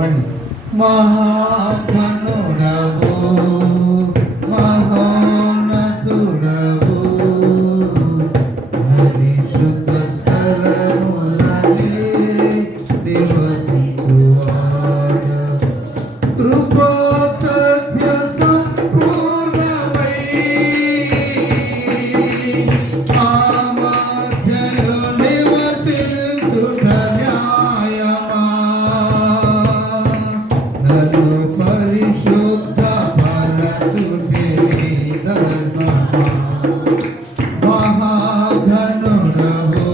మళ్ళీ మహాఘనుడవు మహోన్నతుడవు పరిశుద్ధ స్థలములనే నివసించువాడు కృపా సత్య సంపూర్ణమై ఆ మధ్యలో నివసించుట న్యాయమా నన్ను పరిశుద్ధ పరచుటే ధర్మమా మహాఘనుడవు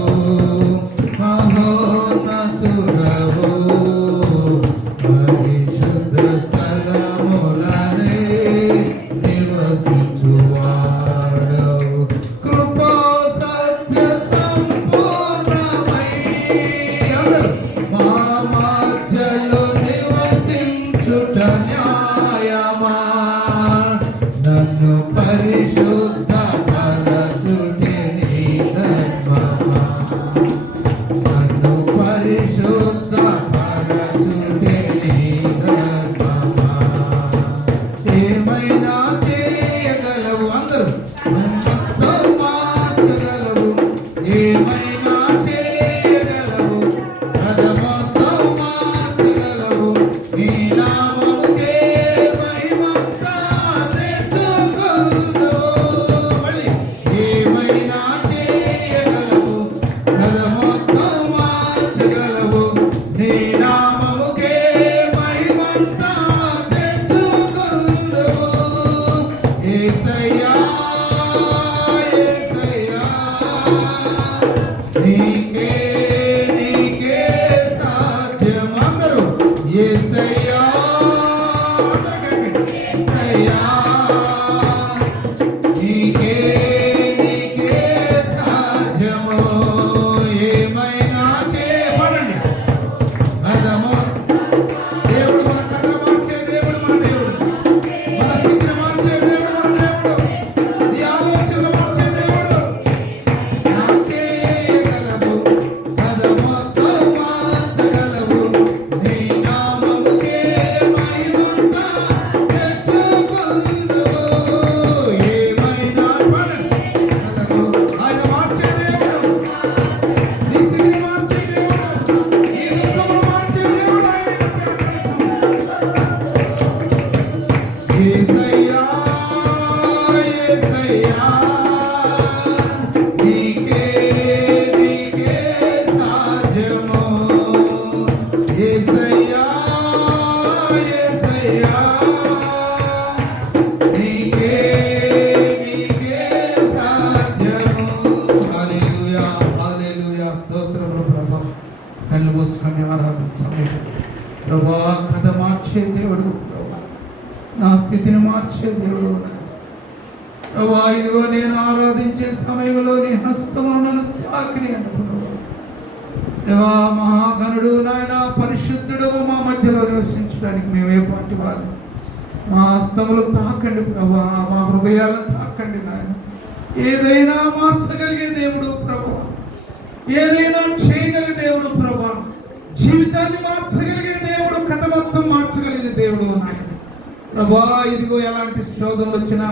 మహోన్నతుడవు పరిశుద్ధ స్థలములనే నివసించువాడవు కృపా సత్య సంపూర్ణమై మా మధ్యలో నివసించుట న్యాయమా నన్ను పరిశుద్ధ పరచుటే నీ ధర్మమా నన్ను పరిశుద్ధ పరచుటే నీ ధర్మమా ఏమైనా చేయగలవు అందరూ నన్ను మార్చగలవు ఏమైనా చేయగలవు పదమొత్తం మార్చగలవు నీ నామముకే మహిమంతా తెచ్చుకొందువు మళ్ళీ ఏమైనా చేయగలవు పదమొత్తం మార్చగలవు నీ నామముకే మహిమంతా తెచ్చుకొందువు యేసయ్యా యేసయ్యా నీకే నీకే సాధ్యం అందరూ యేసయ్యా యేసయ్యా నీకే నీకే సాధ్యము ఏమైనా చేయబడండి అదము దేవుడు మన కథ మార్చే దేవుడు మన దేవుడు మన స్థితిని మార్చే దేవుడు మన దేవుడు నీ ఆలోచన మార్చే దేవుడు నా చేయగలవు పదమొత్తం మార్చగలవు నీ నామముకే మహిమంతా తెచ్చుకొందువు ఏమైనా పడగలవు ఆయన మార్చే దేవుడు నీ స్థితిని మార్చే దేవుడు నీ దుఃఖమును మార్చే దేవుడు ఆయన యేసయ్యా యేసయ్యా నీకే నీకే సాధ్యము యేసయ్యా యేసయ్యా నీకే నీకే సాధ్యము హల్లెలూయా హల్లెలూయా స్తోత్రములు ప్రభువా కళ్ళు మూసుకొని ఆరాధన సమయం ప్రభువా కథ మార్చే దేవుడు ప్రభువా నా స్థితిని మార్చే దేవుడు ప్రభువా ఇదిగో నేను ఆరాధించే సమయంలో నీ హస్తమును నన్ను తాకిని అనుకున్నావు దేవా మహాగణుడు నాయన పరిశుద్ధుడు మా మధ్యలో నివసించడానికి మేమే పాటి వారు మా హస్తములు తాకండి ప్రభువా మా హృదయాలను తాకండి నాయన ఏదైనా మార్చగలిగే దేవుడు ప్రభువా ఏదైనా చేయగలిగే దేవుడు ప్రభువా జీవితాన్ని మార్చగలిగే దేవుడు కథ మొత్తం మార్చగలిగే దేవుడు నాయన ప్రభువా ఇదిగో ఎలాంటి శోధనలు వచ్చినా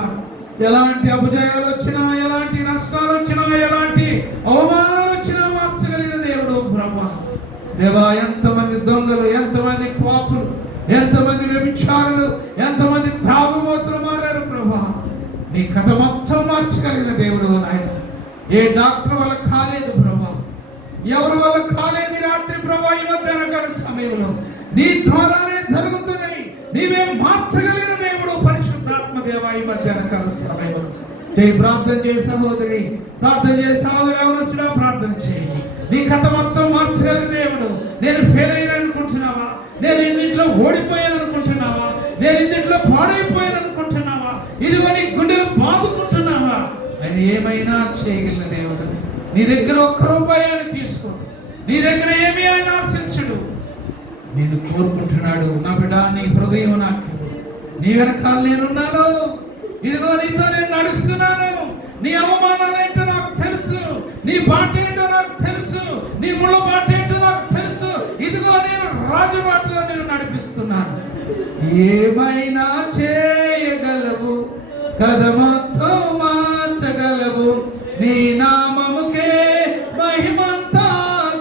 ఎలాంటి అపజయాలు వచ్చినా ఎలాంటి నష్టాలు వచ్చినా ఎలాంటి అవమానాలు వచ్చినా మార్చగలిగిన దేవుడు ప్రభువా దేవా ఎంతమంది దొంగలు ఎంతమంది పాపులు ఎంతమంది వ్యభిచారులు ఎంతమంది త్రాగుబోతులు మారారు ప్రభువా నీ కథ మొత్తం మార్చగలిగిన దేవుడు నాయన ఏ డాక్టర్ వల్ల కాలేదు ప్రభా ఎవరి వల్ల కాలేదు ఈ రాత్రి ప్రభా ఈ మధ్యాహ్నకాల సమయంలో నీ ద్వారానే జరుగుతున్నాయి నీవే మార్చగలిగిన దేవుడు పరిశుద్ధాత్మ దేవ ఈ మధ్యాహ్నకాల సమయంలో చేయి ప్రార్థన చేయ సహోదరి ప్రార్థన చేయ సహోదరి అవసరం ప్రార్థన చేయి నీ కథ మొత్తం మార్చగలిగిన దేవుడు నేను ఫెయిల్ అయినా అనుకుంటున్నావా నేను ఇంట్లో ఓడిపోయాను అనుకుంటున్నావా నేను ఇంట్లో పాడైపోయాను అనుకుంటున్నావా ఇదిగో నీ గుండెలు బాదుకుంటున్నావా ఆయన ఏమైనా చేయగలిగిన దేవుడు నీ దగ్గర ఒక్క రూపాయని తీసుకో నీ దగ్గర ఏమీ ఆయన ఆశించడు నేను కోరుకుంటున్నాడు నా బిడ్డ నీ హృదయం నాకు నీ వెనకాల నేనున్నాను ఇదిగో నీతో నేను నడుస్తున్నాను నీ అవమానాలు ఏంటో నాకు తెలుసు నీ బాట ఏంటో నాకు తెలుసు నీ ముళ్ళ బాట ఏంటో నాకు తెలుసు ఇదిగో నేను రాజబాటలో నేను నడిపిస్తాను ఏమైనా చేయగలవు, కథ మొత్తం మార్చగలవు, నీ నామముకే మహిమంతా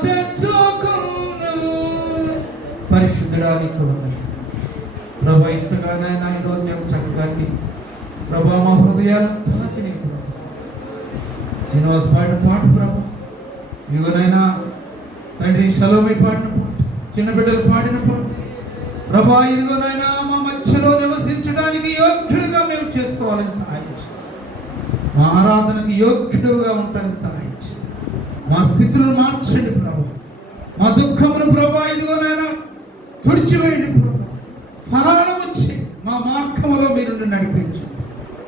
తెచ్చుకుందువు. పరిశుద్ధడానికి ఉన్నది ప్రభా. ఇంతగానైనా ఈరోజు నేను చక్కగా ప్రభా మా హృదయాలను తాకిని శ్రీనివాస్ పాడిన పాట ప్రభా, ఇవనైనా తండ్రి షలోమి పాడిన పాట, చిన్న బిడ్డలు పాడిన పాట ప్రభా, ఇదిగోనైనా మా మధ్యలో నివసించడానికి యోగ్యుడిగా మేము చేసుకోవాలని సహాయించు. మా ఆరాధనకు యోగ్యుడుగా ఉండడానికి సహాయించు. మా స్థితులను మార్చండి ప్రభా. మా దుఃఖమును ప్రభా ఇదిగోనైనా తుడిచివేయండి ప్రభా. సరళము వచ్చి మా మార్గములో మీరు నడిపించు.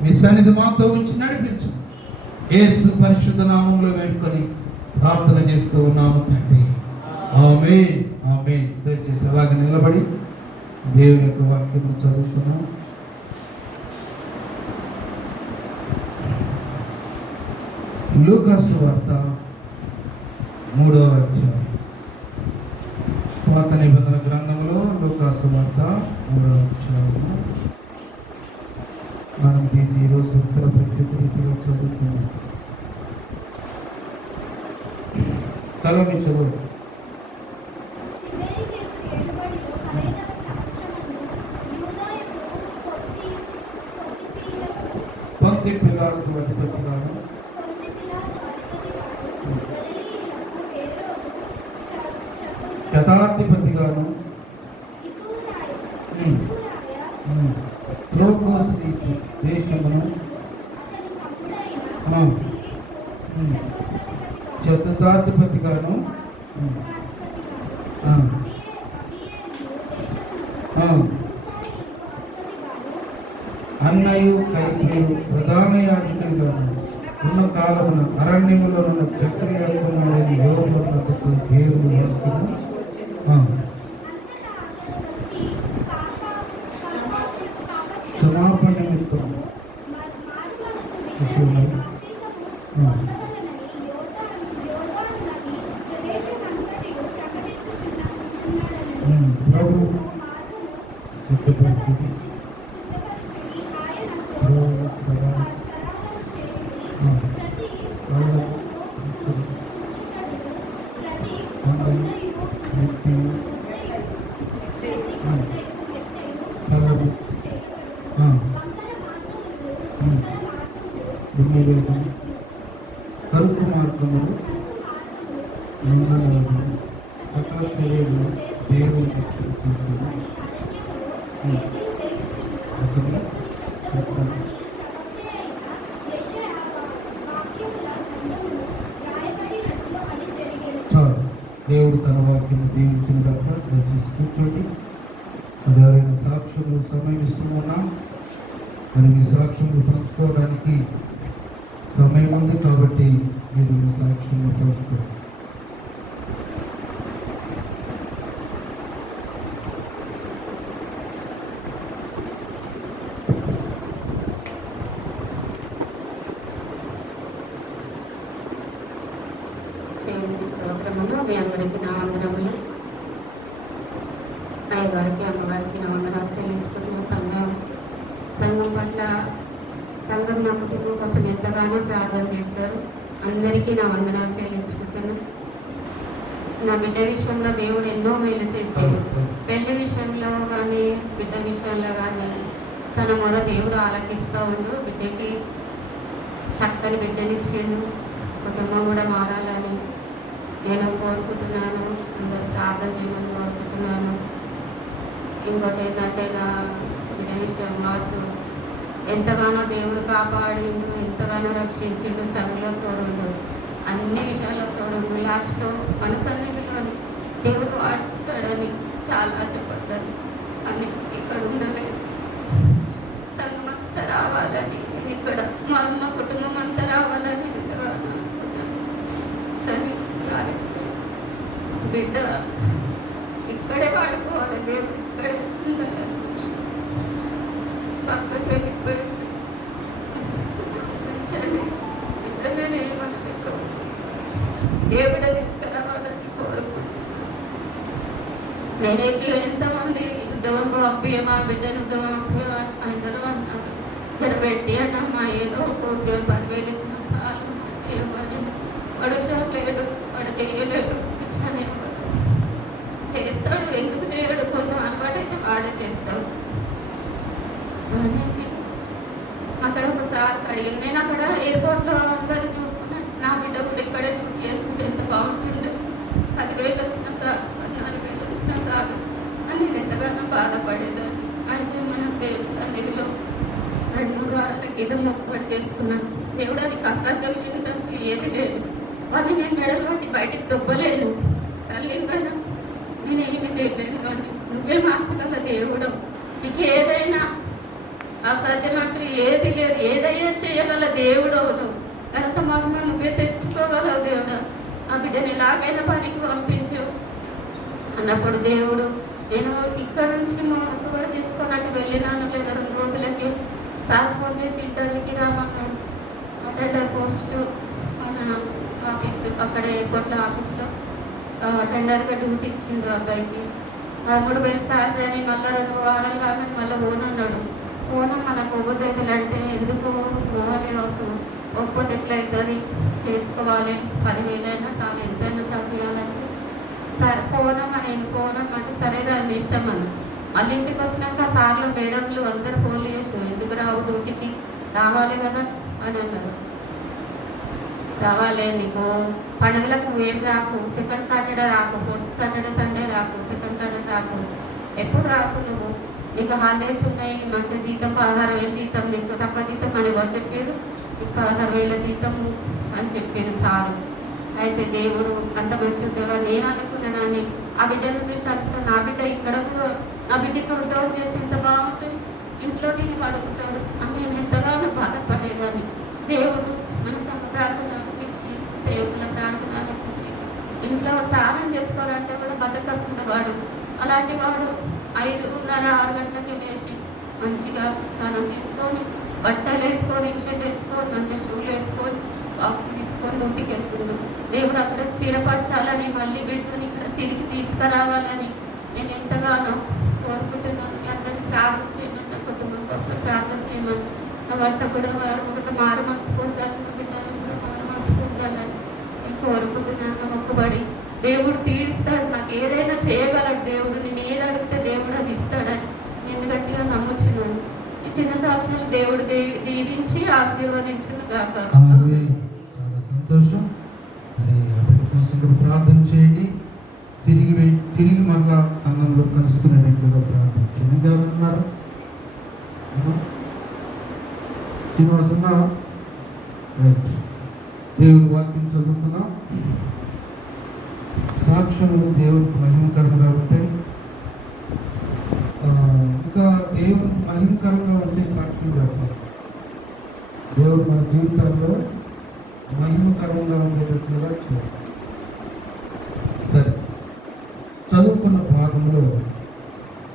మీ సన్నిధి మాతో ఉంచి నడిపించు. యేసు పరిశుద్ధ నామంలో వేడుకొని ప్రార్థన చేస్తూ ఉన్నాము తండ్రి. ఆమేన్, ఆమేన్. దయచేసి అలాగే నిలబడి దేవుని యొక్క వాక్యం చదువుతున్నాం. లూకా సువార్త 3వ అధ్యాయం. పాత నిబంధన గ్రంథంలో లూకా సువార్త 3వ అధ్యాయం. మనం దీన్ని ఈరోజు ఉత్తర ప్రత్యేక రీతిగా చదువుకున్నాం. చదవండి, చదవండి. పొంతి పిలాతు అధిపతిగాను, శతాధిపతిగాను, త్రోకోస్ దేశమును శతాధిపతిగాను, అన్నయు కైపేయు ప్రధాన యాజకుడిగాను ఉన్న కాలమున అరణ్యములో ఉన్న చక్రియ కుమారుడైన యోబునకు దేవుని వాక్యము క్షమాపణ నిమిత్తం విషయంలో ప్రభు సిద్ధపరచుడి. కరుకు మార్గములు సకల శరీరంలో దేవుని చాలు. దేవుడు తన వాక్యం దీవించిన దాకా దయచేసి కూర్చోండి. అది ఎవరైనా సాక్ష్యములు సమయం ఇస్తూ ఉన్నాం. మరి మీ సాక్ష్యములు పంచుకోవడానికి సమయం ఉంది కాబట్టి మీరు మీ సాక్ష్యములు పంచుకోండి. మీ అందరికీ నా వందనములు. అయ్యగారికి అమ్మగారికి నా వందనాలు చెల్లించుకుంటున్న సంఘం పట్ల సంఘం నా కుటుంబం కోసం ఎంతగానో ప్రార్థన చేశారు. అందరికీ నా వందనాలు చెల్లించుకుంటున్నాను. నా బిడ్డ విషయంలో దేవుడు ఎన్నో మేలు చేశాడు. పెళ్లి విషయంలో కానీ బిడ్డ విషయంలో కానీ తన మొద దేవుడు ఆలకిస్తూ ఉండు. బిడ్డకి చక్కని బిడ్డనిచ్చిండు. కుటుంబం కూడా మారాలని నేను కోరుకుంటున్నాను. అందరూ ప్రార్థన చేయమని కోరుకుంటున్నాను. ఇంకోటి ఏంటంటే నా బిడ్డ విషయం వాసు ఎంతగానో దేవుడు కాపాడిండు, ఎంతగానో రక్షించిండు. చదువులో తోడుండు, అన్ని విషయాల్లో తోడుండు. లాస్ట్లో మన సన్నిధిలో దేవుడు వాడతాడని చాలా ఆశపడ్డాను. అని ఇక్కడ ఉండవే సంఘం అంతా రావాలని, ఇక్కడ మా అమ్మ కుటుంబం అంతా రావాలని ఎంతగానో అనుకున్నాను. కానీ బిడ్డ ఇక్కడే వాడుకోవాలి, మేము ఇక్కడే ఉండాలి. పక్కకు వెళ్ళిపోయింది. బిడ్డనే ఏమనుకో ఏ బిడ్డ తీసుకురావాలని కోరుకుంటున్నాను. నేనైతే ఎంతమంది ఉద్యోగం పంపించమా బిడ్డను అందరూ అన్నారు జరబెట్టి అన్నమ్మా ఏదో ఒక ఉద్యోగం 10,000 ఇచ్చిన చాలు ఇవ్వాలి. వాడు లేడు, వాడు చేయలేడు, ఇట్లానే చేస్తాడు. ఎందుకు చేయడు? కొంచెం అలవాటు అయితే వాడే చేస్తాడు. అక్కడ ఒకసారి అడిగింది. నేను అక్కడ ఎయిర్పోర్ట్లో అందరూ చూసుకున్నాను. నా బిడ్డ కూడా ఇక్కడే చేసుకుంటే ఎంత బాగుంటుండే. 10,000 వచ్చిన సార్, 14,000 వచ్చిన సార్ అని నేను ఎంతగానో బాధపడేదాన్ని. అయితే మన దేవుడి సన్నిధిలో 2-3 వారాల క్రితం మొక్కుబడి చేసుకున్నాను. దేవుడు అది అసాధ్యమైనదంటూ ఏది లేదు. కానీ నేను మెడలు పట్టి బయటికి దొబ్బలేను. తల్లి కదా, నేను ఏమి చేయలేను. కానీ నువ్వే మార్చగల దేవుడు. నీకు ఏదైనా అసాధ్యమంటూ ఏది లేదు. ఏదైనా చేయగల దేవుడు నువ్వు కనుక మమ్మల్ని నువ్వే తెచ్చుకోగలవు దేవుడు. ఆ బిడ్డని ఎలాగైనా పనికి పంపించు అన్నప్పుడు దేవుడు, నేను ఇక్కడ నుంచి మొక్కుబడి తీసుకొని వెళ్ళినాను. లేదా 2 రోజులకి సార్ ఫోన్ చేసి ఇంటర్వ్యూకి రామన్నాడు. అటెండర్ పోస్టు మన ఆఫీసు, అక్కడ ఎయిర్పోర్ట్లో ఆఫీస్లో అటెండర్గా డ్యూటీ ఇచ్చిండు అబ్బాయికి. 3,000 శాలరీ అని మళ్ళీ 2 వారాలు కాగానే మళ్ళీ ఓన్ అన్నాడు. ఓనం మనకు ఒగ్గుదైదులు అంటే ఎందుకు పోవాలి అవసరం, ఒక్కపోతే ఎట్లయితుంది, చేసుకోవాలి. 10,000 అయినా చాలు, ఎంతైనా చదివాలంటే సరే పోనం అని. పోనం అంటే సరే దాన్ని ఇష్టం అన్న. మళ్ళీ ఇంటికి వచ్చినాక సార్లు మేడంలు అందరు ఫోన్లు చేసాం, ఎందుకు రావు డ్యూటీకి, రావాలి కదా అని అన్నారు. రావాలి, నీకు పండుగలకు ఏం రాకు, సెకండ్ సాటర్డే రాకు, 4th సాటర్డే సండే రాకు, సెకండ్ సాటర్డే రాకు, ఎప్పుడు రాకు నువ్వు, నీకు హాలిడేస్ ఉన్నాయి, మంచి జీతం 16,000 జీతం, నీకు తక్కువ జీతం అని ఎవరు చెప్పారు, నీకు 16,000 జీతం అని చెప్పారు సారు. అయితే దేవుడు అంత మంచిగా నేను అనుకున్నానని ఆ బిడ్డను చూసి అనుకుంటా, నా బిడ్డ ఇక్కడ కూడా, నా బిడ్డ ఇక్కడ ఉద్యోగం చేసి ఎంత బాగుంటుంది, ఇంట్లో తిని పడుకుంటాడు అని నేను ఎంతగానో బాధపడేదాన్ని. దేవుడు మన సంఘ ప్రార్థన అనిపించి, సేవకుల ప్రార్థన అనిపించి, ఇంట్లో స్నానం చేసుకోవాలంటే కూడా బద్దకస్తుంది వాడు. అలాంటి వాడు 5:30-6 గంటలకి లేచి మంచిగా స్నానం తీసుకొని, బట్టలు వేసుకొని, ఇన్షర్ట్ వేసుకొని, మంచిగా షూలు వేసుకొని, బాక్స్ తీసుకొని డ్యూటీకి వెళ్తుండు. దేవుడు అక్కడ స్థిరపరచాలని, మళ్ళీ బిడ్డని ఇక్కడ తిరిగి తీసుకురావాలని నేను ఎంతగానో కోరుకుంటున్నాను. మీ అందరినీ ప్రార్థన చేయమని, నా కుటుంబం కోసం ప్రార్థన చేయమని, నా భర్త కూడా ఒకటి మారు మనసు పొందాలని, నా బిడ్డలు కూడా మారు మనసు పొందాలని నేను కోరుకుంటున్నాను. నా మొక్కుబడి దేవుడు తీరుస్తాడు, నాకు ఏదైనా చేయగలడు దేవుడు, నేను ఏది అడిగితే దేవుడు అది ఇస్తాడని నేను గట్టిగా నమ్ముచున్నాను. ఈ చిన్న సాక్ష్యాలు దేవుడు దీవించి ఆశీర్వదించును గాక. చాలా సంతోషం. ప్రార్థన చేయండి. తిరిగి మళ్ళా సంఘంలో కలుసుకునే వ్యక్తిగా ప్రార్థన చేయండి. ఇంకా ఉన్నారు శ్రీనివాస్ ఉన్నావా? దేవుని వాక్యం చదువుతున్నాం. సాక్ష్యములు దేవునికి మహిమకరంగా ఉంటాయి. ఇంకా దేవునికి మహిమకరంగా వచ్చే సాక్ష్యం చెప్పాలి. దేవుడు మన జీవితాల్లో మహిమకరంగా ఉండేటట్లుగా చూడాలి. సరే, చదువుకున్న భాగంలో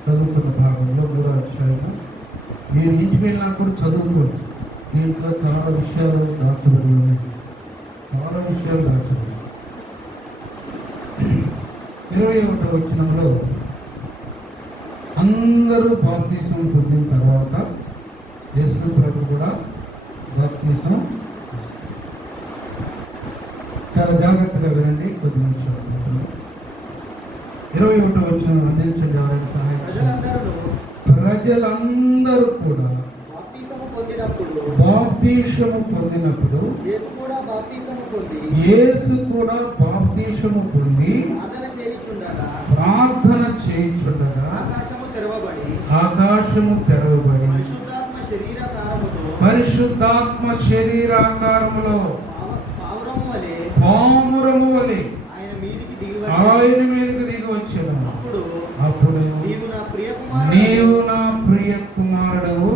3వ అధ్యాయం మీరు ఇంటికి వెళ్ళినా కూడా చదువుకోండి. దీంట్లో చాలా విషయాలు దాచబడి ఉన్నాయి. 21వ వచనంలో అందరూ బాప్తీసం పొందిన తర్వాత యేసు ప్రభు కూడా బాప్తీసం. చాలా జాగ్రత్తగా వినండి, కొద్ది నిమిషాలు. 21వ వచనం అందించండి, ఎవరైనా సహాయం చేయండి. ప్రజలందరూ కూడా బాప్తీసము పొందినప్పుడు యేసు కూడా బాప్తీసము పొంది ప్రార్థన చేయుచుండగా ఆకాశము తెరవబడి పరిశుద్ధాత్మ శరీరాకారములో పావురము వలె ఆయన మీదకి దిగి వచ్చాను. అప్పుడు నీవు నా ప్రియ కుమారుడు,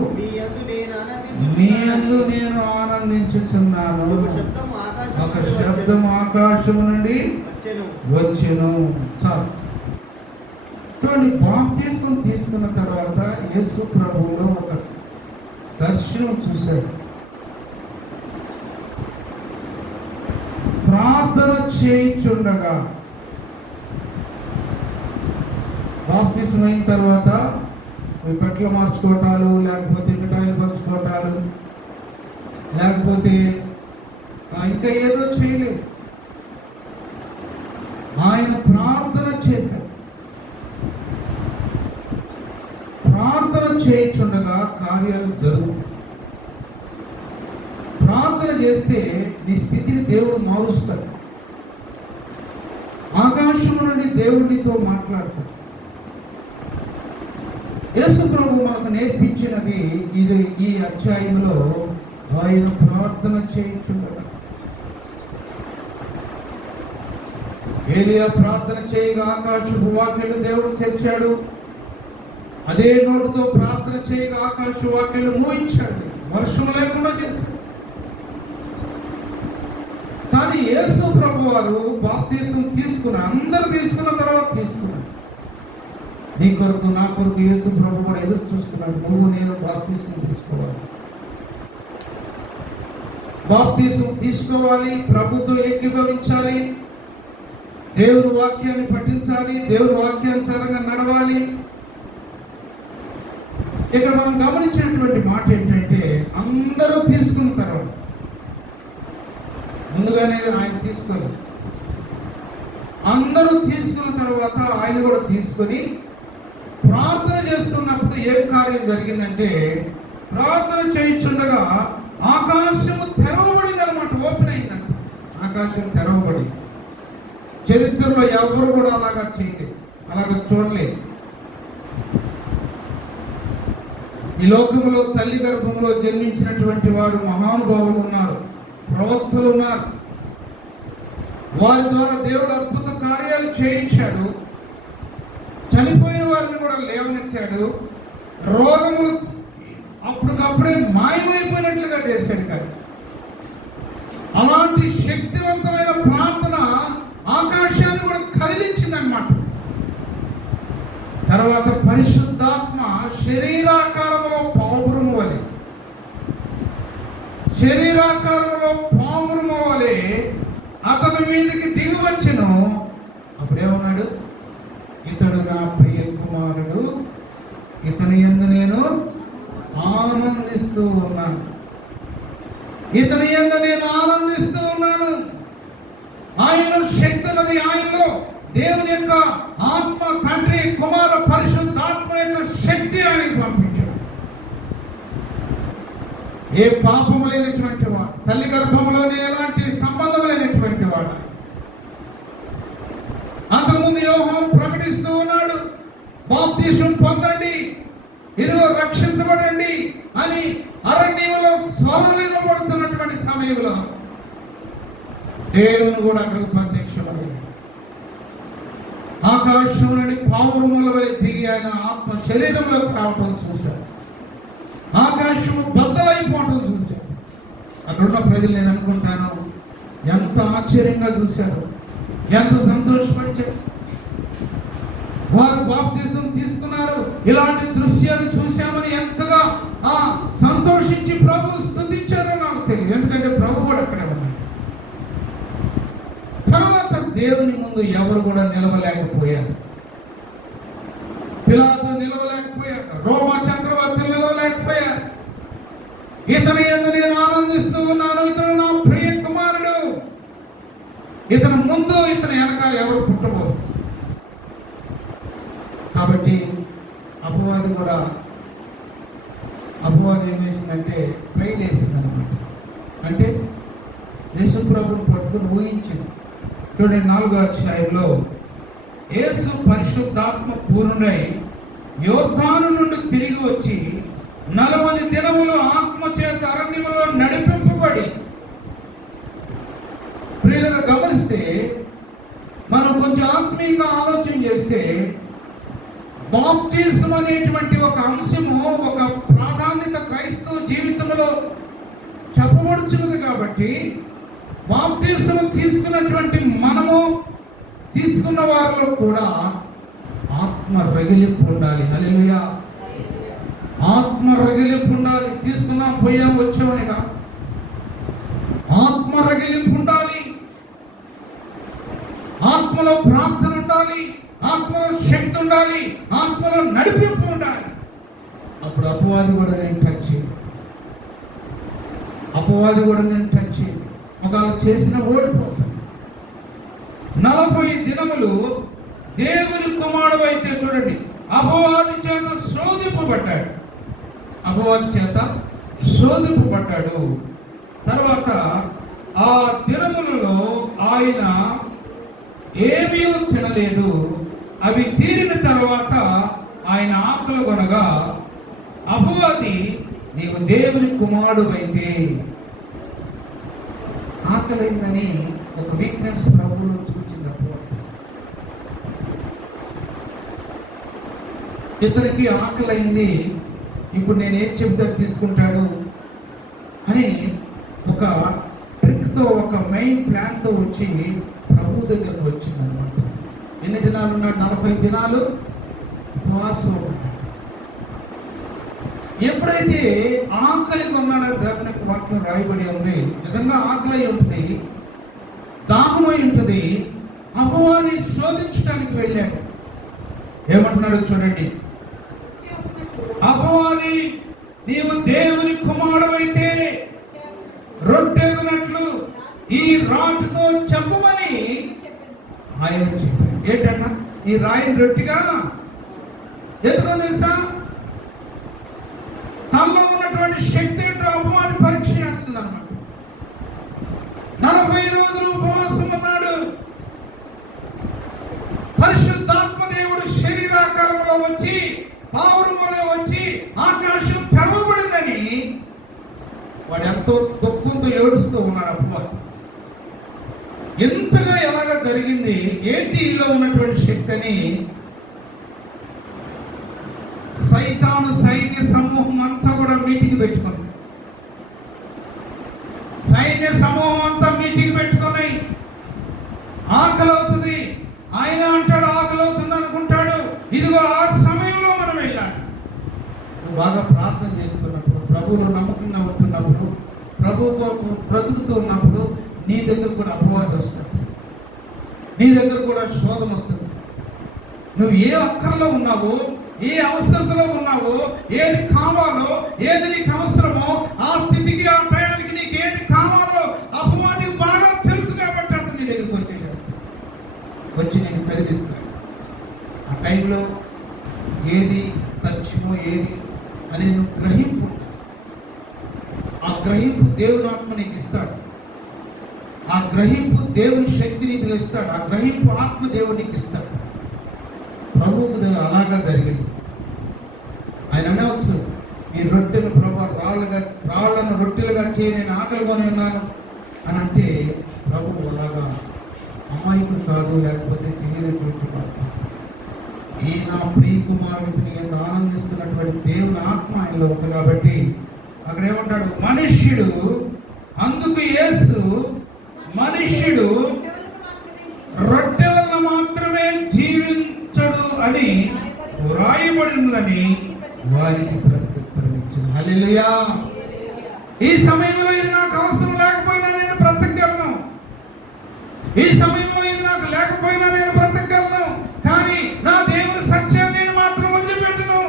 నీ యందు నేను ఆనందించుచున్నాను. ఒక శబ్దం ఆకాశము నుండి వచ్చెను. చాలు చూడండి, బాప్తీసం తీసుకున్న తర్వాత యేసు ప్రభువులో ఒక దర్శనం చూశాడు. ప్రార్థన చేయుచుండగా, బాప్తీసం అయిన తర్వాత బట్టలు మార్చుకోవటాలు, లేకపోతే మిఠాయిలు పంచుకోవటాలు, లేకపోతే ఇంకా ఏదో చేయలేదు. ఆయన ప్రార్థన చేశారు. ప్రార్థన చేయించుండగా కార్యాలు జరుగుతాయి. ప్రార్థన చేస్తే నీ స్థితిని దేవుడు మారుస్తాడు. ఆకాశం నుండి దేవుడితో మాట్లాడతాడు. యేసు ప్రభు మనకు నేర్పించినది ఇది. ఈ అధ్యాయంలో ఆయన ప్రార్థన చేయించుండగా, ఏలియా ప్రార్థన చేయగా ఆకాశపు వాక్యలు దేవుడు తెరిచాడు. అదే నోటుతో ప్రార్థన చేయగా ఆకాశ వాక్యలు మూయించాడు, వర్షం లేకుండా చేశాడు. కానీ యేసు ప్రభు వారు బాప్తీసం తీసుకున్నారు. అందరూ తీసుకున్న తర్వాత తీసుకున్నారు. నీ కొరకు నా కొరకు యేసు ప్రభు కూడా ఎదురు చూస్తున్నాడు. నువ్వు నేను బాప్తీసం తీసుకోవాలి. బాప్తీసం తీసుకోవాలి, ప్రభుతో ఏకీభవించాలి, దేవుని వాక్యాన్ని పఠించాలి, దేవుని వాక్యానుసారంగా నడవాలి. ఇక్కడ మనం గమనించినటువంటి మాట ఏంటంటే, అందరూ తీసుకున్న తర్వాత, ముందుగానే ఆయన తీసుకోలేదు, అందరూ తీసుకున్న తర్వాత ఆయన కూడా తీసుకొని ప్రార్థన చేస్తున్నప్పుడు ఏం కార్యం జరిగిందంటే, ప్రార్థన చేయించుండగా ఆకాశము తెరవబడింది అనమాట. ఓపెన్ అయిందంట. ఆకాశం తెరవబడి, చరిత్రలో ఎవరు కూడా అలాగా చేయలేదు, అలాగా చూడలేదు. ఈ లోకంలో తల్లి గర్భంలో జన్మించినటువంటి వారు మహానుభావులు ఉన్నారు, ప్రవక్తలు ఉన్నారు. వారి ద్వారా దేవుడు అద్భుత కార్యాలు చేయించాడు. చనిపోయిన వారిని కూడా లేవనెత్తాడు. రోగములు అప్పటికప్పుడే మాయమైపోయినట్లుగా చేశాడు. కానీ అలాంటి శక్తివంతమైన ప్రార్థన ఆకాశాన్ని కూడా కదిలించిందన్నమాట. తర్వాత పరిశుద్ధాత్మ శరీరాకారంలో పావురము వలె, శరీరాకారంలో పావురము వలె అతని మీదకి దిగివచ్చెను. అప్పుడేమన్నాడు? ఇతడు నా ప్రియ కుమారుడు, ఇతని యందు నేను ఆనందిస్తూ ఉన్నాను, ఇతని యందు నేను ఆనందిస్తూ ఉన్నాను. ఆయనలో శక్తి ఉన్నది. ఆయనలో దేవుని యొక్క ఆత్మ, తండ్రి, కుమార, పరిశుద్ధాత్మ యొక్క శక్తి ఆయనకు పంపించాడు. ఏ పాపము లేనటువంటి వాడు, తల్లి గర్భంలోనే ఎలాంటి సంబంధం లేనటువంటి వాడు. అంతకుముందు యోహాను ప్రకటిస్తూ ఉన్నాడు, బాప్తీసం పొందండి, ఇదిగో రక్షించబడండి అని అరణ్యంలో స్వరాలు వినబడుతున్నటువంటి సమయంలో దేవుని కూడా అక్కడికి ప్రత్యక్షమయ్యాడు. ఆకాశం నుండి పావురముల వలె దిగి ఆయన ఆత్మ శరీరంలోకి రావటం చూశాడు. ఆకాశము బద్దలైపోవటం చూశాడు. అక్కడున్న ప్రజలు నేను అనుకుంటాను ఎంత ఆశ్చర్యంగా చూశారు, ఎంత సంతోషపడిచారు. వారు బాప్తీసం తీసుకున్నారు, ఇలాంటి దృశ్యాలు చూశామని ఎంతగా సంతోషించి ప్రభువును స్తుతించారో నాకు తెలియదు. ఎందుకంటే ప్రభు కూడా అక్కడే ఉన్నాడు. తర్వాత దేవుని ముందు ఎవరు కూడా నిలవలేకపోయారు. పిలాతు నిలవలేకపోయారు, రోమా చక్రవర్తులు నిలవలేకపోయారు. ఇతని యందు నేను ఆనందిస్తూ ఉన్నాను, ఇతను నా ప్రియ కుమారుడు, ఇతను ముందు ఇతని వెనకాల ఎవరు పుట్టబోరు. కాబట్టి అపవాది ఏం చేసిందంటే ట్రైల్ వేసింది అనమాట. అంటే యేసు ప్రభుని పట్టుకుని ఊహించింది. చూడండి 4వ అధ్యాయంలో, యేసు పరిశుద్ధాత్మ పూర్ణుడై యోర్దాను నుండి తిరిగి వచ్చి 40 దినములు ఆత్మ చేత అరణ్యములో నడిపింపబడి. ప్రియులను గమనిస్తే, మనం కొంచెం ఆత్మీయంగా ఆలోచన చేస్తే, బాప్టిజం అనేటువంటి ఒక అంశము, ఒక ప్రాధాన్యత క్రైస్తవ జీవితంలో చెప్పబడుచున్నది. కాబట్టి బాప్టిజం తీసుకున్నటువంటి మనము, తీసుకున్న వారిలో కూడా ఆత్మ రగిలింపు ఉండాలి. హల్లెలూయా. ఆత్మ రగిలింపు ఉండాలి. తీసుకున్నాం, పోయాం, వచ్చామని కాదు. ఆత్మ రగిలింపు ఉండాలి. ఆత్మలో ప్రార్థన ఉండాలి, ఆత్మలో శక్తి ఉండాలి, ఆత్మలో నడిపింపు ఉండాలి. అప్పుడు అపవాది కూడా నేను టచ్ చేయను. అపవాది కూడా నేను టచ్ చేయను. ఒకవేళ చేసిన ఓడిపోతాను. 40 దినములు దేవుని కుమారుడు అయితే చూడండి, అపవాది చేత శోధింపబడ్డాడు. అపవాది చేత శోధింపబడ్డాడు. తర్వాత ఆ దినములలో ఆయన ఏమీ తినలేదు. అవి తీరిన తర్వాత ఆయన ఆకలి కొనగా అపవాది, నీవు దేవుని కుమారుడు అయితే, ఆకలైందని ఒక వీక్నెస్ ప్రభువులో చూపించింది అపవాది. ఇతనికి ఆకలైంది, ఇప్పుడు నేను ఏం చెప్తే తీసుకుంటాడు అని ఒక ట్రిక్తో, ఒక మెయిన్ ప్లాన్తో వచ్చి ప్రభు దగ్గరకు వచ్చింది అనమాట. ఎన్ని దినాలు ఉన్నాడు? 40 దినాలు ఉపవాసం ఉన్నాడు. ఎప్పుడైతే ఆకలి కొన్నాడో దేవుని వాక్యం రాయబడి ఉంది. నిజంగా ఆకలి ఉంటుంది, దాహమై ఉంటుంది. అపవాది శోధించడానికి వెళ్ళాడు. ఏమంటున్నాడు చూడండి, అపవాది, నీవు దేవుని కుమారుడైతే రొట్టెగునట్లు ఈ రాతితో చెప్పమని ఆయన చెప్పాడు. ఏంటన్నా ఈ రాయిని రొట్టిగా? ఎందుకో తెలుసా? తనలో ఉన్నటువంటి శక్తి ఏంటో అపవాది పరీక్ష చేస్తుంది అన్నమాట. 40 రోజులు ఉపవాసం ఉన్నాడు. పరిశుద్ధాత్మ దేవుడు శరీరాకారంలో వచ్చి, పావురంలో వచ్చి, ఆకాశం తెరవబడిందని వాడు ఎంతో దుఃఖంతో ఏడుస్తూ ఉన్నాడు. అపవాది ఎంతగా ఎలాగ జరిగింది, ఏంటి ఇలా ఉన్నటువంటి శక్తి అని సైతాను సైన్య సమూహం అంతా కూడా మీటింగ్ పెట్టుకుంది. సైన్య సమూహం అంతా మీటింగ్ పెట్టుకొని, ఆకలి అవుతుంది, ఆయన అంటాడు ఆకలి అవుతుంది అనుకుంటాడు. ఇదిగో ఆ సమయంలో మనం వెళ్ళాలి. నువ్వు బాగా ప్రార్థన చేస్తున్నప్పుడు, ప్రభువులో నమ్మకంగా ఉంటున్నప్పుడు, ప్రభువుతో బ్రతుకుతూ ఉన్నప్పుడు నీ దగ్గర కూడా అపవాదం వస్తుంది, నీ దగ్గర కూడా శోధన వస్తుంది. నువ్వు ఏ అక్కర్లో ఉన్నావో, ఏ అవసరతలో ఉన్నావో, ఏది కావాలో, ఏది నీకు అవసరమో, ఆ స్థితికి, ఆ టయానికి నీకు ఏది కావాలో అపవాది బాగా తెలుసు. కాబట్టి అంత నీ దగ్గరికి వచ్చేసేస్తాడు, వచ్చి నేను కలిగిస్తాను. ఆ టైంలో ఏది సత్యమో ఏది అని నువ్వు గ్రహింపు, ఆ గ్రహింపు దేవుని ఆత్మ నీకు ఇస్తాడు. ఆ గ్రహింపు దేవుని శక్తి నీకు ఇస్తాడు. ఆ గ్రహింపు ఆత్మ దేవుడు నీకు ఇస్తాడు. ప్రభువుకు అలాగా జరిగింది. ఆయన అనవచ్చు, ఈ రొట్టెలు ప్రభా రాళ్ళను రొట్టెలుగా చేయి, నేను ఆకలిగానే ఉన్నాను అని అంటే, ప్రభువు అలాగా అమాయకుడు కాదు, లేకపోతే తెలియనటువంటి కాదు. ఈ నా ప్రియ కుమారుడిని నేను ఆనందిస్తున్నటువంటి దేవుని ఆత్మ ఆయనలో ఉంది. కాబట్టి అక్కడ ఏమంటాడు, మనుష్యుడు, అందుకు యేసు, మనుష్యుడు రొట్టె వల్ల మాత్రమే జీవించడు అని వ్రాయబడిందని వారికి ప్రత్యుత్తరం ఇచ్చింది. హల్లెలూయా. ఈ సమయంలో ఇది నాకు అవసరం లేకపోయినా నేను బ్రతకగలను, ఈ సమయంలో ఇది నాకు లేకపోయినా నేను బ్రతకగలను. కానీ నా దేవుని సత్యాన్ని నేను మాత్రం వదిలిపెట్టను.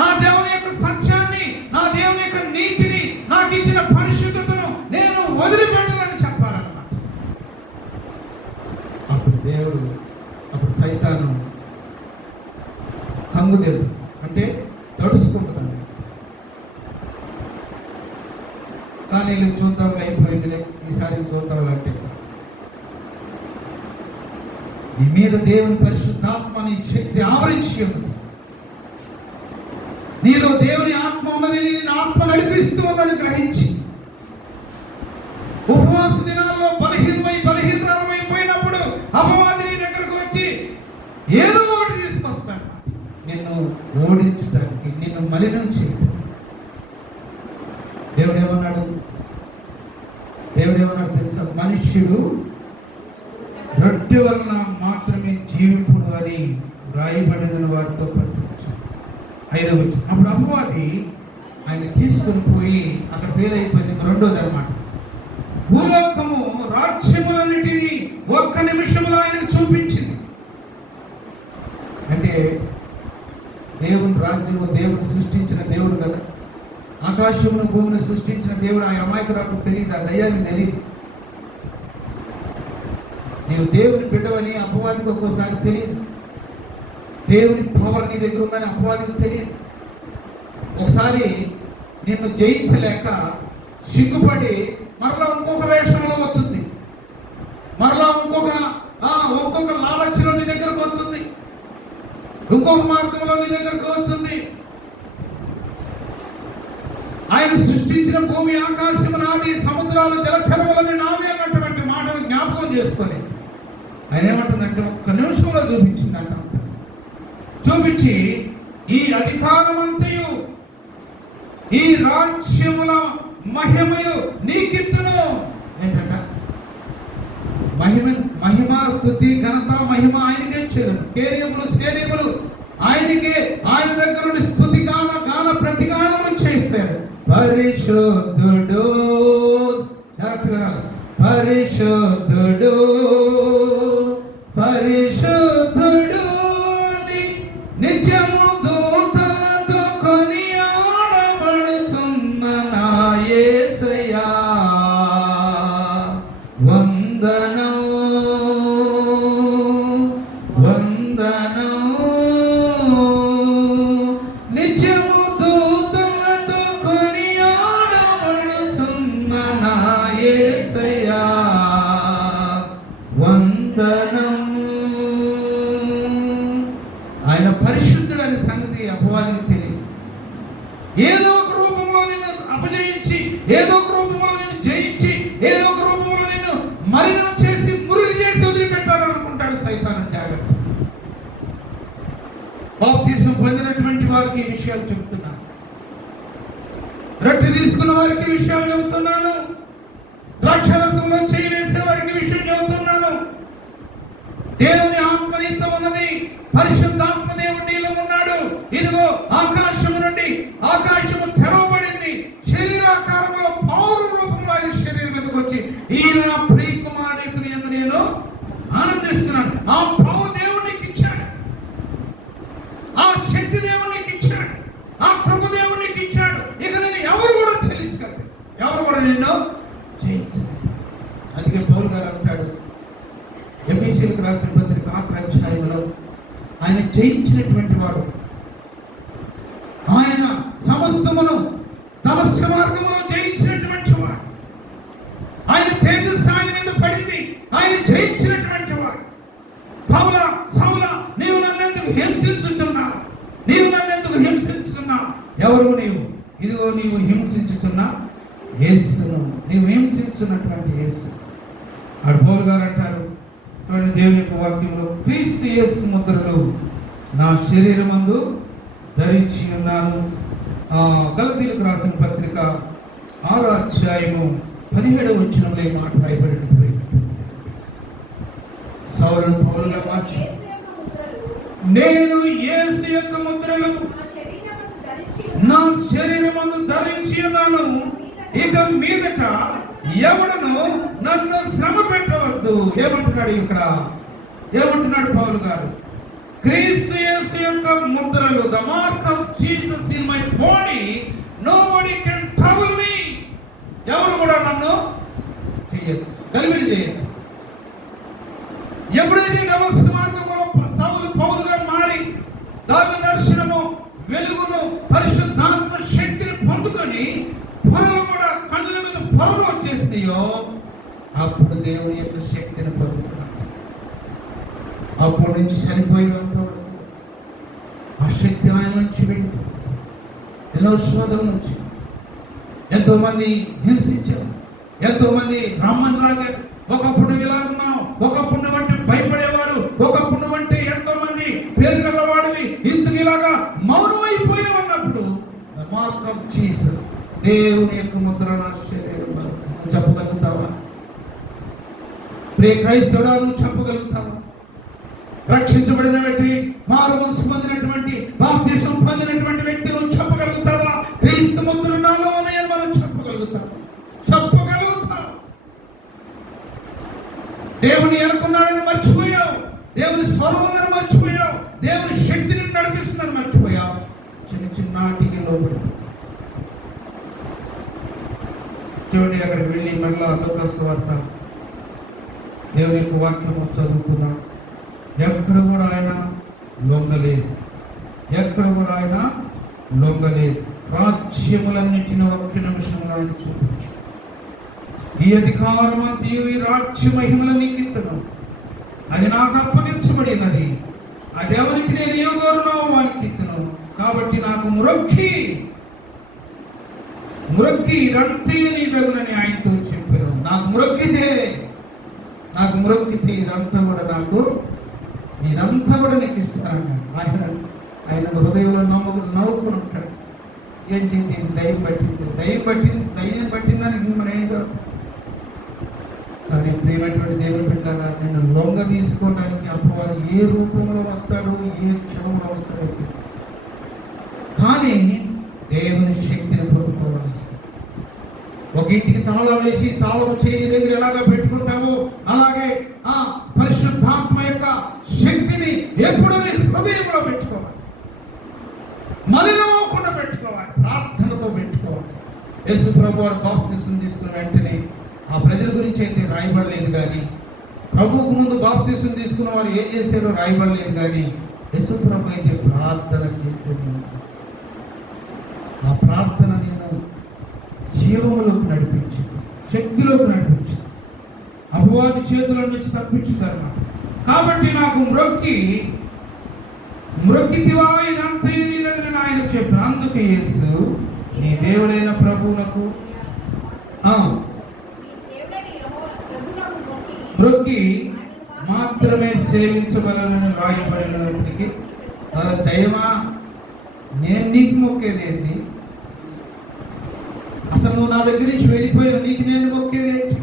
నా దేవుని యొక్క సత్యాన్ని, నా దేవుని యొక్క నీతిని, నాకు ఇచ్చిన పరిశుద్ధతను నేను వదిలిపెట్టనని చెప్పాలన్నమాట. అప్పుడు దేవుడు, అప్పుడు సైతాను కంగుదెబ్బ అంటే తడుచుకుంటున్నాను. కానీ చూద్దాం, అయిపోయిందిలే, ఈసారి చూద్దాం అంటే, నీ మీద దేవుని పరిశుద్ధాత్మని శక్తి ఆవరించి ఉంది. నీలో దేవుని ఆత్మ ఉన్నది, నేను ఆత్మ నడిపిస్తూ ఉందని గ్రహించి, ఉపవాస దినాల్లో బలహీనమైపోయినప్పుడు అపవాది నీ దగ్గరకు వచ్చి ఏదో ఒకటి తీసుకొస్తాడు, నిన్ను ఓడించడానికి, నిన్ను మలినం చేయడానికి. దేవుడు ఏమన్నాడు తెలుసా? మనుష్యుడు రొట్టె వలన మాత్రమే జీవింపుడు అని రాయబడిన వారితో ప్రతించాడు. 5వ వచనం. అప్పుడు అపవాది ఆయన తీసుకుని పోయి అక్కడ పేదైపోయింది. రెండోది అన్నమాట, భూలోకము రాజ్యములన్నిటినీ ఒక్క నిమిషంలో ఆయనకు చూపించింది. అంటే దేవుని రాజ్యము, దేవుడు సృష్టించిన దేవుడు కదా. ఆకాశమును భూమిని సృష్టించిన దేవుడు ఆ అమాయకురాకు తెలియదు, ఆ దయ్యానికి తెలియదు. నీవు దేవుని బిడ్డవని అపవాదికి ఒక్కోసారి తెలియదు. దేవుని పవర్ నీ దగ్గర ఉందని అపవాదికి తెలియదు. ఒకసారి నిన్ను జయించలేక సిగ్గుపడి మరలా ఇంకొక వేషంలో వచ్చింది, మరలా ఇంకొక లాలక్ష్యంలో నీ దగ్గరకు వచ్చింది, ఇంకొక మార్గంలో నీ దగ్గరకు వచ్చింది. ఆయన సృష్టించిన భూమి, ఆకాశము నాది, సముద్రాలు జలచరములని నావి అన్నటువంటి మాటను జ్ఞాపకం చేసుకొని ఆయన ఏమంటుందంటే ఒక్క నిమిషంలో చూపించిందంట. చూపించి ఈ అధికారమంతయు ఈ రాజ్యముల మహిమయు నీకిత్తును. ఏంటంట? మహిమ, స్తుతి, ఘనత, మహిమ ఆయనకే చెందును. కేరియములు ఆయనకే, ఆయన దగ్గర నుండి స్తుతి గాన ప్రతిగానములు చేస్తారు. పరిశుద్ధుడు, పరిశుద్ధుడు, పరిశుద్ధుడు నిత్యము దూతలతో కొనియాడబడుచున్న నా యేసయ్యా వందనం, వందనం. నిత్యము దూతలతో కొనియాడబడుచున్న నా యేసయ్యా వందనం. ఆయన పరిశుద్ధుడు అనే సంగతి అపవాదికి తెలియదు. ఏదో ఒక రూపంలో నిన్ను అపజయించి, ఏదో ఒక రూపంలో నిన్ను జయించి, ఏదో ఒక రూపంలో నిన్ను మలినం చేసి, మురుగు చేసి వదిలిపెట్టాలనుకుంటాడు సైతాను. జాగ్రత్త. బాప్తిసం పొందినటువంటి వారికి ఈ విషయాలు చెబుతున్నాను, రొట్టె తీసుకున్న వారికి విషయాలు చెబుతున్నాను, ద్రాక్షరసంలో చేయి వేసే వారికి విషయం చెబుతున్నాను. దేవుని ఆత్మ నీతో ఉన్నది, పరిశుద్ధాత్మ దేవుడు నీలో ఉన్నాడు. ఇదిగో ఆకాశము నుండి ఆకాశము తెరవబడింది, శరీరాకారంలో పౌరు రూపంలో ఆయన శరీరం మీదకి వచ్చి ఈయన నా ప్రియ కుమారుడు యందు నేను ఆనందిస్తున్నాను. ఆ పౌరు దేవుడు నీకు ఇచ్చాడు, ఆ శక్తి దేవుడు నీకు ఇచ్చాడు, ఆ కృప దేవుడు నీకు ఇచ్చాడు. ఇక నేను ఎవరు కూడా చెల్లించగలరు, ఎవరు కూడా నిన్ను జయించలేరు. అందుకే పౌలు గారు అంటాడు ఎఫెసీయులకు రాసిన పత్రిక 6వ అధ్యాయంలో, ఆయన జయించినటువంటి వాడు, ఆయన సమస్తమును తమస్య మార్గములో జయించినటువంటి వాడు, ఆయన తేజస్సు ఆయన మీద పడింది, ఆయన జయించినటువంటి వాడు. సౌలా, సౌలా, నీవు నన్నెందుకు హింసించుచున్నావు, నీవు నన్నెందుకు హింసించుచున్నావు? ఎవరు నీవు? ఇదిగో నీవు హింసించుచున్నా యేసును, నీవు హింసించున్నటువంటి యేసు. ఆడు పౌలు గారు అంటారు చూడండి, దేవుని యొక్క వాక్యంలో, క్రీస్తు యేసు ముద్రలు నా శరీరమందు ధరించి ఉన్నాను. గలతీయులకు రాసిన పత్రిక 6వ అధ్యాయము 17వ వచనంలో ఈ మాట రాయబడింది. సౌలును పౌలుగా మార్చి, నేను యేసు యొక్క ముద్రలు నా శరీరమందు ధరించి ఉన్నాను, ఇక మీదట ఎవడను నన్ను శ్రమ పెట్టవద్దు. ఏమంటున్నాడు ఇక్కడ? ఏమంటున్నాడు పౌలు గారు? క్రీస్తు యేసు యొక్క ముద్రలు, the mark of Jesus in my body, nobody can trouble me. ఎవరు కూడా నన్ను చేయొద్దు, గలిబిలి చేయొద్దు. ఎప్పుడైతే నమస్క మార్గంలో సౌలు పౌలుగా మారి దాని దర్శనము, వెలుగును, పరిశుద్ధాత్మ శక్తిని పొందుకొని పొరలు కూడా కళ్ళ మీద పొరలు వచ్చేసినాయో అప్పుడు దేవుని యొక్క శక్తిని పొందుతున్నాడు. అప్పటి నుంచి చనిపోయేంత వరకు ఆ శక్తి ఆయన నుంచి వెళ్ళిపోయింది. ఎన్నో శోధనలు వచ్చి ఎంతో మంది హింసించారు, ఎంతో మంది రమ్మని లాగారు. ఒకప్పుడు ఇలాగున్నాం, ఒకప్పుడు అంటే భయపడేవారు, ఒకప్పుడు అంటే ఎంతో మంది పేరుగలవాడివి, ఇందుకు ఇలాగా మౌనమైపోయామన్నప్పుడు ద మార్క్ ఆఫ్ జీసస్, దేవుని యొక్క ముద్ర నా శరీరంలో చెప్పగలుగుతావా? ప్రియ క్రైస్తవుడా, నువ్వు చెప్పగలుగుతావా? రక్షించబడిన వ్యక్తి, మారు మనసు పొందినటువంటి, బాప్తిసం పొందినటువంటి వ్యక్తి నువ్వు చెప్పగలుగుతావా? క్రీస్తు ముద్రలు నాలో ఉన్నాయని మనం చెప్పగలుగుతావా? చెప్పగలుగుతావు. దేవుని అనుకున్నాడని మర్చిపోయావు, దేవుని స్వరం ఉందని మర్చిపోయావు, దేవుని శక్తిని నడిపిస్తుందని మర్చిపోయావు. చిన్నాటికి లోబడి. చూడండి, అక్కడికి వెళ్ళి మళ్ళా లూకాసు వార్త దేవుని యొక్క వాక్యము చదువుకున్నాడు. ఎక్కడ కూడా ఆయన లొంగలేదు, ఎక్కడ కూడా ఆయన లొంగలేదు. రాజ్యములన్నిటిని ఒక్క నిమిషంలో ఆయన చూపించాడు. ఈ అధికారమంతయు ఈ రాజ్య మహిమలు నీకు ఇత్తను, అది నాకు అప్పగించబడినది, అది ఎవరికి నేను ఇవ్వగోరునో వానికి ఇత్తను. కాబట్టి నాకు మ్రొక్కి ఇదంతయు నీ తగునని ఆయనతో చెప్పాను. నాకు మ్రొక్కితే ఇదంతా కూడా నీకు ఇస్తాను. ఆయన హృదయంలో నవ్వుకుని ఉంటాడు. ఏంటి దయ్యం పట్టిందని మనం ఏం కాదు. కానీ ప్రియమైనటువంటి దేవుని బిడ్డలారా, నేను లొంగ తీసుకోవడానికి అపవాది ఏ రూపంలో వస్తాడో, ఏ క్షణంలో వస్తాడో, కానీ దేవుని శక్తిని పొందుకోవాలి. ఒక ఇంటికి తాళం వేసి తాళం చేయి దగ్గర ఎలాగ పెట్టుకుంటామో అలాగే ఆ పరిశుద్ధాత్మ యొక్క శక్తిని ఎప్పుడూ హృదయంలో పెట్టుకోవాలి, మలినమవకుండా పెట్టుకోవాలి, ప్రార్థనతో పెట్టుకోవాలి. యేసు ప్రభువు వారు బాప్తిసం తీసుకున్న వెంటనే ఆ ప్రజల గురించి అయితే రాయబడలేదు, కానీ ప్రభువుకు ముందు బాప్తిసం తీసుకున్న వారు ఏం చేశారో రాయబడలేదు. కానీ యేసు ప్రభు అయితే ప్రార్థన చేసేది. ఆ ప్రార్థన నేను జీవములోకి నడిపించింది, శక్తిలోకి నడిపించింది, అపవాది చేతుల నుంచి తప్పించింది అన్నమాట. కాబట్టి నాకు మ్రొక్కితివా ఇదంతయు నీ దగ్గర ఆయన చెప్పిన. అందుకు యేసు నీ దేవుడైన ప్రభువునకు మ్రొక్కి మాత్రమే సేవించగలనని రాయబడినప్పటికీ, దైవమా నేను నీకు మొక్కేదేంటి? అసలు నువ్వు నా దగ్గర నుంచి వెళ్ళిపోయావు, నీకు నేను మొక్కేదేంటి?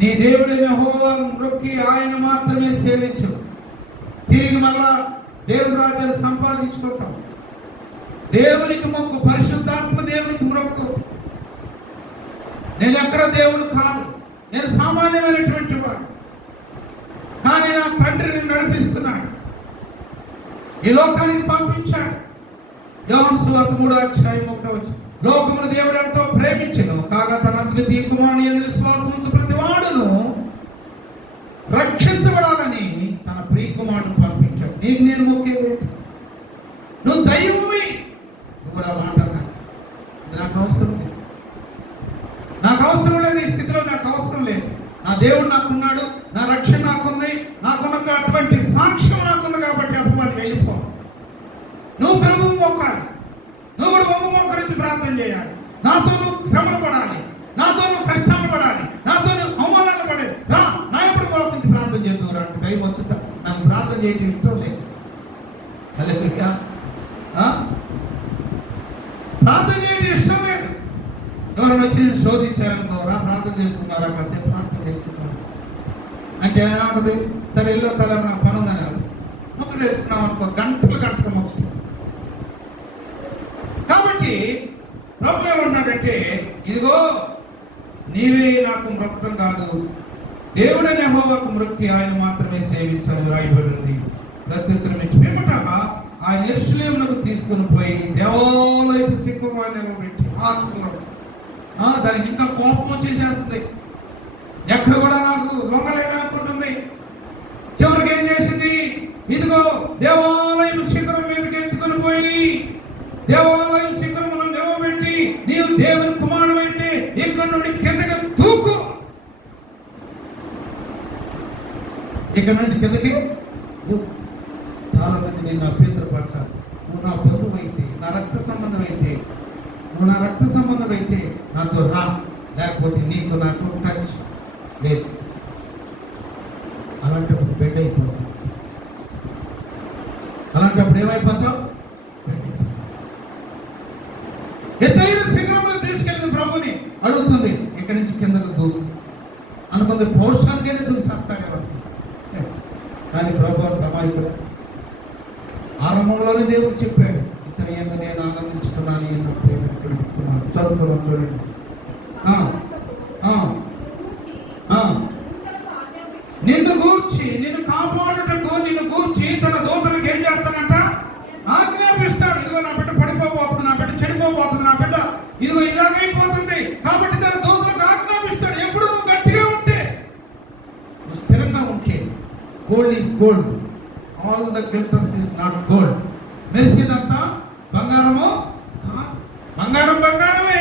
నీ దేవుడైన యెహోవా మ్రొక్కి ఆయన మాత్రమే సేవించు. తిరిగి మళ్ళా దేవుని రాజ్యాన్ని సంపాదించుకుంటాం. దేవునికి మొక్కు, పరిశుద్ధాత్మ దేవునికి మొక్కు. నేను ఎక్కడ దేవుడు కాదు, నేను సామాన్యమైనటువంటి వాడు, కానీ నా తండ్రిని నడిపిస్తున్నాడు, ఈ లోకానికి పంపించాడు. యోహాను సువార్త 3:1 లోకమును దేవుడు ఎంతో ప్రేమించెను, కాగా తన అద్వితీయ కుమారుని యందు విశ్వాసం ఉంచు ప్రతి వాడును రక్షించబడాలని తన ప్రియ కుమారుని పంపించాడు. నీకు నేను మొక్కేదేంటి? నువ్వు దైవమే, నువ్వు కూడా మాట్లాడాలి. నాకు అవసరం లేదు, ఈ స్థితిలో నాకు అవసరం లేదు. నా దేవుడు నాకున్నాడు, నా రక్షణ నాకుంది, నాకున్న అటువంటి సాక్ష్యం నాకుంది. కాబట్టి అపవాది వెళ్ళిపో. నువ్వు ప్రభువు మొక్కాలి, నువ్వు కూడా బొమ్మ మోకరించి ప్రార్థన చేయాలి. నాతో నువ్వు శ్రమలు పడాలి, నాతో నువ్వు కష్టాలు పడాలి, నాతో నువ్వు అవమానాలు పడేది. నా ఎప్పుడు మోకరించి ప్రార్థన చేద్దాం అంటే దైవం వచ్చుతా. నాకు ప్రార్థన చేయడం ఇష్టం లేదు. హల్లెలూయా. ప్రార్థన చేయడం ఇష్టం లేదు. ఎవరైనా వచ్చి నేను శోధించారనుకోరా, ప్రార్థన చేస్తున్నారా, కాసేపు ప్రార్థన చేస్తున్నారా అంటే ఏమంటది? సరే ఇల్లు తల నాకు పని ఉందని అది ముద్దులు వేసుకున్నాం అనుకో, గంటలు మొచ్చుకున్నాం. కాబట్టి ప్రభు ఏమన్నాడంటే, ఇదిగో నీవే నాకు మ్రొక్కడం కాదు, దేవుడైన యెహోవాకు మ్రొక్కి ఆయన మాత్రమే సేవించాలని రాయబడింది. ప్రత్యుత్తరం ఇచ్చి పిమ్మట ఆయన యెరూషలేమునకు తీసుకుని పోయి దేవాలయపు సిద్ధమాన్ని పెట్టి దానికి ఇంకా కోపం వచ్చేసేస్తుంది. ఎక్కడ కూడా నాకు లొంగలేదనుకుంటుంది. చివరికి ఏం చేసింది? ఇదిగో దేవాలయం శిఖరం మీదకి ఎత్తుకుని పోయి దేవాలయం శిఖరమును నిలవబెట్టి, నీవు దేవుని కుమారుడు అయితే ఇక్కడ నుండి కిందకి దూకు. ఇక్కడ నుంచి కిందకి చాలా మంది నేను అభ్యంతరపడతారు. నువ్వు నా బంధువు అయితే, నా రక్త సంబంధం అయితే నాతో రా, లేకపోతే నీకు నాకు టచ్ లేదు. అలాంటప్పుడు బెడ్ అయిపోతావు. అలాంటప్పుడు ఏమైపోతావు? ఎత్తైన శిఖరంలో తీసుకెళ్ళిన ప్రభుని అడుగుతుంది, ఇక్కడి నుంచి కిందకు దూకు అనుకుంది. పౌరుషానికైనా దూకి చేస్తాడేవాడు. కానీ ప్రభు తమాయికుడు. ఆరంభంలోనే దేవుడు చెప్పాడు, ఇతని యందు నేను ఆనందించుతున్నాను ఎన్న ప్రేమికుడు. చదువుకున్నాం చూడండి. నిన్ను కాపాడుటకు నిన్ను గూర్చి తన దూతలకు ఏం చేస్తానంట? ఆజ్ఞాపిస్తాడు. ఇదిగో చెడిపోబోతుంది నా బిడ్డ, ఇదిగో ఇలాగైపోతుంది, కాబట్టి తన దూతలకు ఆజ్ఞాపిస్తాడు. ఎప్పుడు నువ్వు గట్టిగా ఉంటే, నువ్వు స్థిరంగా ఉంటే, gold is gold, all the glitters is not gold. మెరిసేదంతా బంగారము కాదు, బంగారం బంగారమే.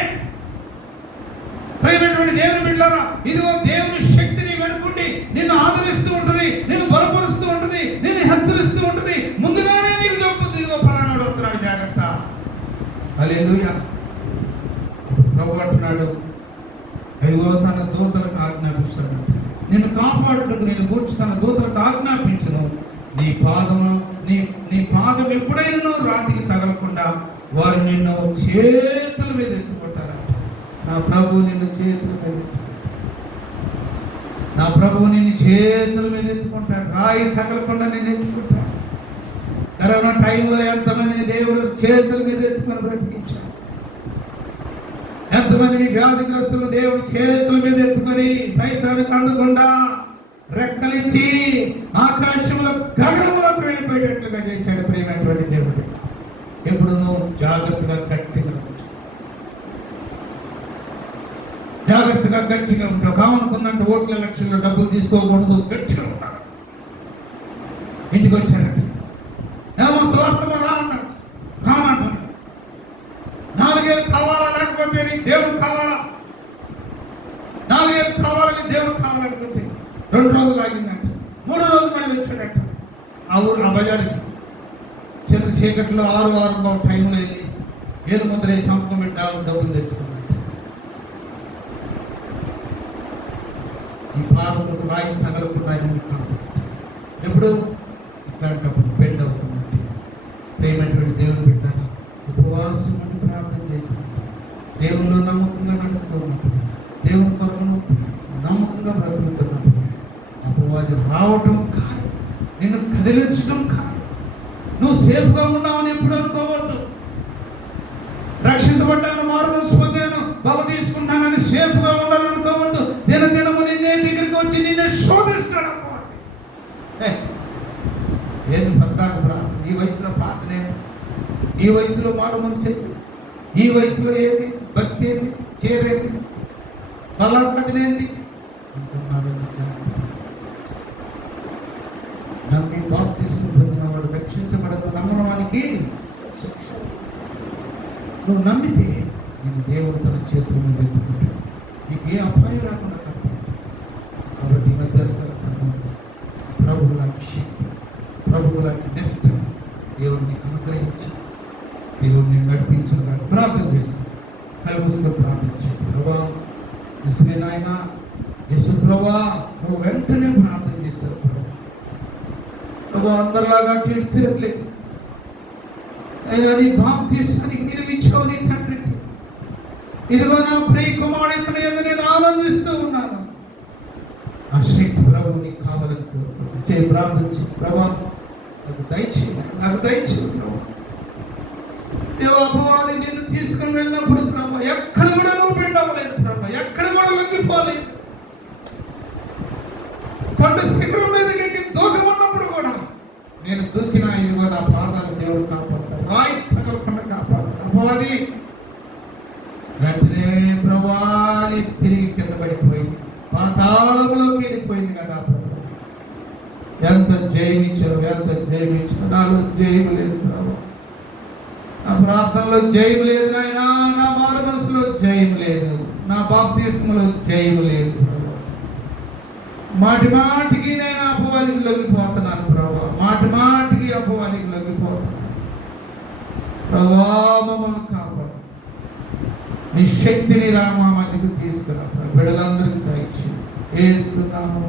ప్రియమైనటువంటి దేవుని బిడ్డలారా, ఇదిగో దేవుని శక్తిని వెనుకుండి నిన్ను ఆదరిస్తూ ఉంటుంది, నిన్ను బలపరుస్తూ ఉంటుంది, నిన్ను హెచ్చరిస్తూ ఉంటుంది. ముందుగానే నీకు చెప్తుంది, ఇదిగో పలానాడు వస్తున్నాడు, జాగ్రత్త. హల్లెలూయా. ప్రభు అంటున్నాడు, అయ్యో తన దూతలకు ఆజ్ఞాపిస్తాడు, నిన్ను కాపాడుటకు నేను కూర్చు తన దూతలకు ఆజ్ఞాపించను, నీ పాదం ఎప్పుడైనా రాతికి తగలకుండా వారు నిన్ను చేతుల మీద ఎత్తుకుంటారు. నా ప్రభు నిన్ను చేతుల మీద నా ప్రభువు నిన్ను చేతుల మీద ఎత్తుకుంటాడు, రాయి తగలకుండా నేను ఎత్తుకుంటాడు. కరోనా టైంలో ఎంతమందిని దేవుడు చేతుల మీద ఎత్తుకొని బ్రతికించాడు, ఎంతమందిని వ్యాధిగ్రస్తులు దేవుడు చేతుల మీద ఎత్తుకొని సైతానికి అందకుండా రెక్కలిచ్చి ఆకాశంలో గగనంలోకి వెళ్ళిపోయేటట్లుగా చేశాడు. ప్రియమైనటువంటి దేవుడు, ఎప్పుడు నువ్వు జాగ్రత్తగా గట్టిగా ఉంటావు. కావనుకున్నట్టు ఓట్ల ఎలక్షన్లో డబ్బులు తీసుకోకూడదు, గట్టిగా ఉంటాడు. ఇంటికి వచ్చారండి, ఏమో స్వార్థమా రానంటాడు. 4 ఏళ్ళు కావాలా, లేకపోతే దేవుడు కావాలా, 4 ఏళ్ళు కావాలని దేవుడు కావాలనుకుంటే 2 రోజులు ఆగిందంట, 3 రోజులు మళ్ళీ వచ్చాడట. ఆ బజార్కి చిన్న చీకట్లో 6 టైంలో వెళ్ళి ఏదో ముద్ర సంతకం పెట్టాలి, డబ్బులు తెచ్చుకున్నాడు. ఈ పాదములకు రాయి తగలకుండా ఎప్పుడు ఇట్లాంటప్పుడు బెండ్ అవుతున్నట్టు. ప్రేమైనటువంటి దేవుని పెట్టాలి, ఉపవాసం ప్రార్థన చేసి దేవుళ్ళు నమ్మకంగా నడుస్తూ ఉన్నప్పుడు, దేవుని కొరకు నమ్మకంగా బ్రతుకుతున్నప్పుడు అపవాది రావటం కాదు, నిన్ను కదిలించడం కాదు. నువ్వు సేఫ్గా ఉన్నావని ఎప్పుడు అనుకోవద్దు. రక్షించబడ్డాను, మారుమనసు పొందాను, బాబు తీసుకున్నానని సేఫ్గా ఉండాలనుకోవద్దు. దినదినము నిన్నే దగ్గరికి వచ్చి నిన్నే శోధిస్తాడు. ఏది పద్దాక ప్రార్థన, ఈ వయసులో ప్రార్థన ఏది, ఈ వయసులో మారుమనసు ఏది, ఈ వయసులో ఏది భక్తి, ఏది చేరేది, బలాకదినేది. నమ్మి బాప్తిస్మం పొందిన వాడు రక్షించబడదు, నమ్మడానికి నువ్వు నమ్మితే నేను దేవుడు తన చేతుల మీద ఎత్తుకుంటాడు, నీకు ఏ అపాయం రాకుండా కాపాడు. కాబట్టి మధ్యాహ్నకాల సమయంలో ప్రభువు లాంటి శక్తి, ప్రభువు లాంటి నిష్ఠ దేవుడిని అనుగ్రహించి దేవుడిని నడిపించిన ప్రార్థన చేశాను. కలుపుసుగా ప్రార్థించాను. ప్రభా నిజమే నాయన, యేసు ప్రభా నువ్వు వెంటనే ప్రార్థన చేశావు. ప్రభా అందరిలాగా తిరగలేదు, అయినా నీ బాప్తిస్మానికి విలువ ఇచ్చావు నీ తండ్రికి. ఇదిగో నా ప్రియ కుమారుడిని యందు నేను ఆనందిస్తూ ఉన్నాను. ఆ శక్తి ప్రభు నీకు కావాలని కోరుకుంటూ ప్రార్థించి, ప్రభా నాకు దయచేయి ప్రభా. అపవాది నిన్ను తీసుకుని వెళ్ళినప్పుడు ప్రభా ఎక్కడ కూడా నువ్వు బెండవలేదు ప్రభా, ఎక్కడ కూడా లొంగిపోలేదు. కొండ శిఖరం మీదకి ఎక్కి దూకమన్నప్పుడు కూడా నేను దూకిన ఇదిగో నా పాదాలు దేవుడు కాపాడతాడు, రాయి తగలకుండా కాపాడతాడు. అపవాది వెంటనే ప్రభా తిరిగి కింద పడిపోయింది, పాతాళంలోకి వెళ్ళిపోయింది కదా ప్రభా. ఎంత జయమించావు, నాలో జయము లేదు ప్రభా, నా ప్రార్థనలో జయము లేదు నాయనా, నా మారు మనసులో జయము లేదు, నా బాప్తిస్మలో జయము లేదు ప్రభా. మాటికి నేను అపవాదికి లొంగిపోతున్నాను ప్రభా, మాటికి అపవాదికి లొంగిపోతున్నాను ప్రభా. మమ్మల్ని కాపాడు, నీ శక్తిని మా మధ్యకు తీసుకురా, బిడ్డలందరికీ దయచేయి యేసు నామములో.